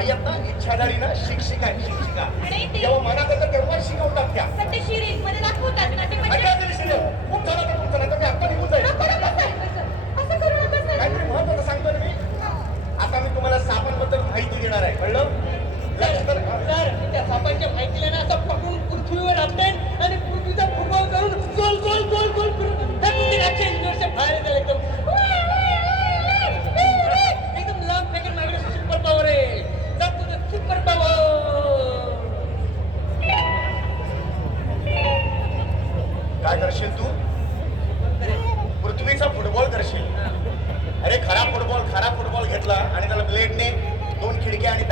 बाई आता इच्छाधारी ना शिक्षिका आहे, शिक्षिका. नाही ते- जेव्हा मनात येतं तेव्हा शिकवतात त्या. सत्यशीर मध्ये दाखवतात ना ते आणि म्हणजे काय तरी शिकव. खूप झालं तर तुमचं नाही तर मी आता निघून जाईल. नको नको साहेब, असं करू नका साहेब. काहीतरी महत्वाचं सांगतो ना मी. आता मी तुम्हाला सापांबद्दल माहिती देणार आहे, कळलं? सर त्या सापांच्या माहितीला ना असं पकडून पृथ्वीवर आपटेन आणि पृथ्वीचा फुटबॉल करून गोल गोल गोल गोल फिरून त्या पृथ्वी अक्षय इंडोरच्या बाहेर येतात एकदम लांब फेकून माझ्याकडे सुपर पॉवर आहे. जातो सुपर पॉवर. काय करशील तू? पृथ्वीचा फुटबॉल करशील. अरे खरा फुटबॉल घेतला आणि त्याला ब्लेडने 2 खिडक्या आणि